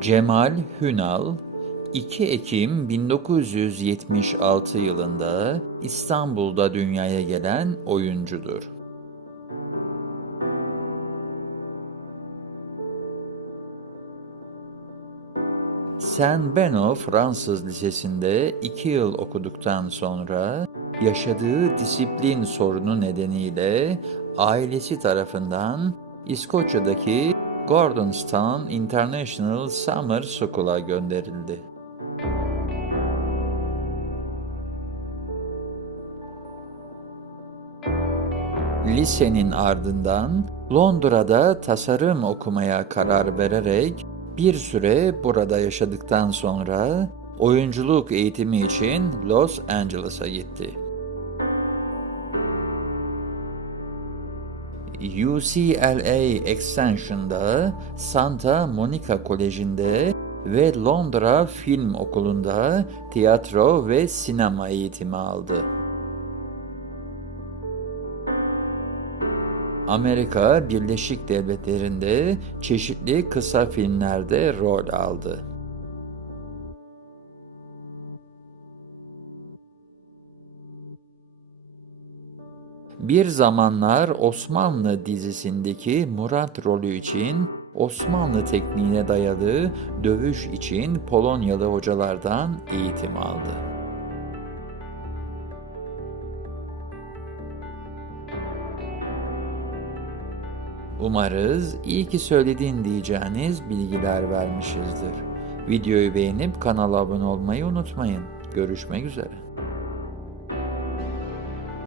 Cemal Hünal 2 Ekim 1976 yılında İstanbul'da dünyaya gelen oyuncudur. Saint Beno Fransız Lisesi'nde 2 yıl okuduktan sonra yaşadığı disiplin sorunu nedeniyle ailesi tarafından İskoçya'daki Gordonstown International Summer School'a gönderildi. Lisenin ardından Londra'da tasarım okumaya karar vererek bir süre burada yaşadıktan sonra oyunculuk eğitimi için Los Angeles'a gitti. UCLA Extension'da, Santa Monica Koleji'nde ve Londra Film Okulu'nda tiyatro ve sinema eğitimi aldı. Amerika Birleşik Devletleri'nde çeşitli kısa filmlerde rol aldı. Bir zamanlar Osmanlı dizisindeki Murat rolü için Osmanlı tekniğine dayalı dövüş için Polonyalı hocalardan eğitim aldı. Umarız iyi ki söyledin diyeceğiniz bilgiler vermişizdir. Videoyu beğenip kanala abone olmayı unutmayın. Görüşmek üzere.